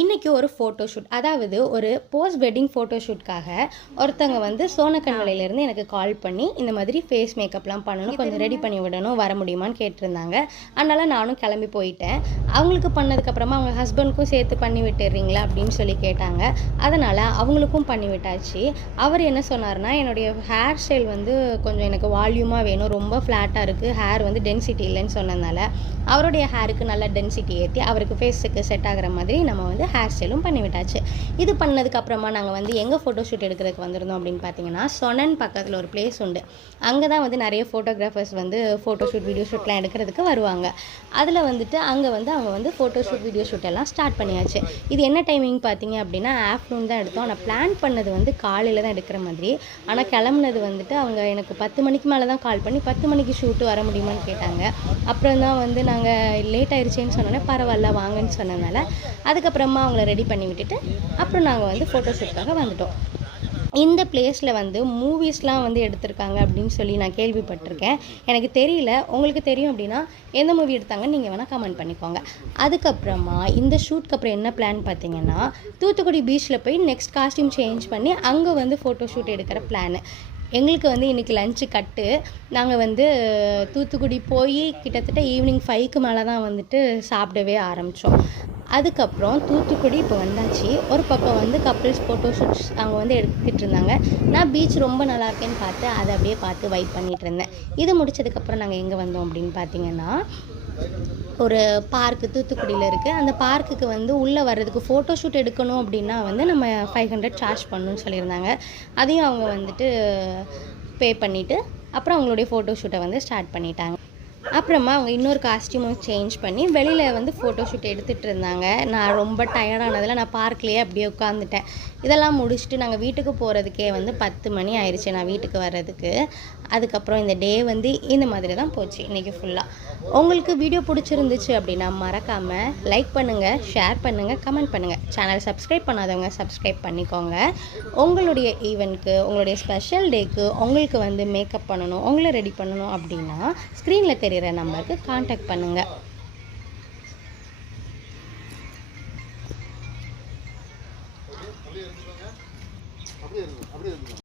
இன்னைக்கு ஒரு photo shoot, அதாவது ஒரு போஸ்ட் வெட்டிங் ஃபோட்டோ ஷூட்காக ஒருத்தவங்க வந்து சோனக்கன்வலையிலேருந்து எனக்கு கால் பண்ணி இந்த மாதிரி ஃபேஸ் மேக்கப்லாம் பண்ணணும், கொஞ்சம் ரெடி பண்ணி விடணும், வர முடியுமான்னு கேட்டிருந்தாங்க. அதனால் நானும் கிளம்பி போயிட்டேன். அவங்களுக்கு பண்ணதுக்கப்புறமா அவங்க ஹஸ்பண்டுக்கும் சேர்த்து பண்ணி விட்டுறீங்களா அப்படின்னு சொல்லி கேட்டாங்க. அதனால் அவங்களுக்கும் பண்ணி விட்டாச்சு. அவர் என்ன சொன்னார்னா, என்னுடைய ஹேர் ஸ்டைல் வந்து கொஞ்சம் எனக்கு வால்யூமாக வேணும், ரொம்ப ஃப்ளாட்டாக இருக்குது, ஹேர் வந்து டென்சிட்டி இல்லைன்னு சொன்னதுனால அவருடைய ஹேருக்கு நல்ல டென்சிட்டி ஏற்றி அவருக்கு ஃபேஸுக்கு செட் ஆகிற மாதிரி நம்ம வந்து ஹேர் ஸ்டைலும் பண்ணி விட்டாச்சு. இது பண்ணதுக்கப்புறமா நாங்கள் வந்து எங்கே ஃபோட்டோ ஷூட் எடுக்கிறதுக்கு வந்திருந்தோம் அப்படின்னு பார்த்தீங்கன்னா, சொனன் பக்கத்தில் ஒரு பிளேஸ் உண்டு. அங்கே தான் வந்து நிறைய ஃபோட்டோகிராஃபர்ஸ் வந்து ஃபோட்டோ ஷூட், வீடியோ ஷூட்லாம் எடுக்கிறதுக்கு வருவாங்க. அதில் வந்துட்டு அங்கே வந்து அவங்க வந்து ஃபோட்டோ ஷூட், வீடியோ ஷூட் எல்லாம் ஸ்டார்ட் பண்ணியாச்சு. இது என்ன டைமிங் பார்த்தீங்க அப்படின்னா, ஆஃப்டர்நூன் தான் எடுத்தோம். ஆனால் பிளான் பண்ணது வந்து காலையில் தான் எடுக்கிற மாதிரி. ஆனால் கிளம்புனது வந்துட்டு அவங்க எனக்கு 10 மணிக்கு மேலே தான் கால் பண்ணி 10 மணிக்கு ஷூட்டு வர முடியுமான்னு கேட்டாங்க. அப்புறம் தான் வந்து நாங்கள் லேட் ஆயிடுச்சேன்னு சொன்னோன்னே பரவாயில்ல வாங்கன்னு சொன்னதுனால அதுக்கப்புறமா அவங்கள ரெடி பண்ணி விட்டுட்டு அப்புறம் நாங்கள் வந்து ஃபோட்டோ ஷூட்காக வந்துட்டோம். இந்த பிளேஸில் வந்து மூவிஸ்லாம் வந்து எடுத்திருக்காங்க அப்படின்னு சொல்லி நான் கேள்விப்பட்டிருக்கேன். எனக்கு தெரியல, உங்களுக்கு தெரியும் அப்படின்னா எந்த மூவி எடுத்தாங்கன்னு நீங்கள் வேணால் கமெண்ட் பண்ணிக்கோங்க. அதுக்கப்புறமா இந்த ஷூட்க்கு அப்புறம் என்ன பிளான் பார்த்தீங்கன்னா, தூத்துக்குடி பீச்சில் போய் நெக்ஸ்ட் காஸ்டியூம் சேஞ்ச் பண்ணி அங்கே வந்து ஃபோட்டோ ஷூட் எடுக்கிற பிளானு. எங்களுக்கு வந்து இன்றைக்கி லஞ்சு கட்டு. நாங்கள் வந்து தூத்துக்குடி போய் கிட்டத்தட்ட ஈவினிங் 5க்கு மேலே தான் வந்துட்டு சாப்பிடவே ஆரம்பித்தோம். அதுக்கப்புறம் தூத்துக்குடி இப்போ வந்தாச்சு. ஒரு பக்கம் வந்து கப்பிள்ஸ் ஃபோட்டோ ஷூட்ஸ் அவங்க வந்து எடுத்துகிட்டு இருந்தாங்க. நான் பீச் ரொம்ப நல்லா இருக்கேன்னு பார்த்து அதை அப்படியே பார்த்து வைப் பண்ணிகிட்டு இருந்தேன். இது முடிச்சதுக்கப்புறம் நாங்கள் எங்கே வந்தோம் அப்படின்னு பார்த்தீங்கன்னா, ஒரு பார்க்கு தூத்துக்குடியில் இருக்குது. அந்த பார்க்குக்கு வந்து உள்ளே வர்றதுக்கு ஃபோட்டோ ஷூட் எடுக்கணும் அப்படின்னா வந்து நம்ம 500 சார்ஜ் பண்ணணும்னு சொல்லியிருந்தாங்க. அதையும் அவங்க வந்துட்டு பே பண்ணிவிட்டு அப்புறம் அவங்களுடைய ஃபோட்டோ ஷூட்டை வந்து ஸ்டார்ட் பண்ணிட்டாங்க. அப்புறமா அவங்க இன்னொரு காஸ்டியூமும் சேஞ்ச் பண்ணி வெளியில் வந்து ஃபோட்டோ ஷூட் எடுத்துகிட்டு இருந்தாங்க. நான் ரொம்ப டயர்டானதில் நான் பார்க்லேயே அப்படியே உட்காந்துட்டேன். இதெல்லாம் முடிச்சுட்டு நாங்கள் வீட்டுக்கு போகிறதுக்கே வந்து 10 மணி ஆயிடுச்சு நான் வீட்டுக்கு வர்றதுக்கு. அதுக்கப்புறம் இந்த டே வந்து இந்த மாதிரி தான் போச்சு இன்றைக்கி ஃபுல்லாக. உங்களுக்கு வீடியோ பிடிச்சிருந்துச்சு அப்படின்னா மறக்காமல் லைக் பண்ணுங்கள், ஷேர் பண்ணுங்கள், கமெண்ட் பண்ணுங்கள். சேனல் சப்ஸ்கிரைப் பண்ணாதவங்க சப்ஸ்கிரைப் பண்ணிக்கோங்க. உங்களுடைய ஈவெண்ட்க்கு, உங்களுடைய ஸ்பெஷல் டேக்கு உங்களுக்கு வந்து மேக்கப் பண்ணணும், உங்களை ரெடி பண்ணணும் அப்படின்னா ஸ்க்ரீனில் தெரிகிற நம்பருக்கு காண்டாக்ட் பண்ணுங்கள்.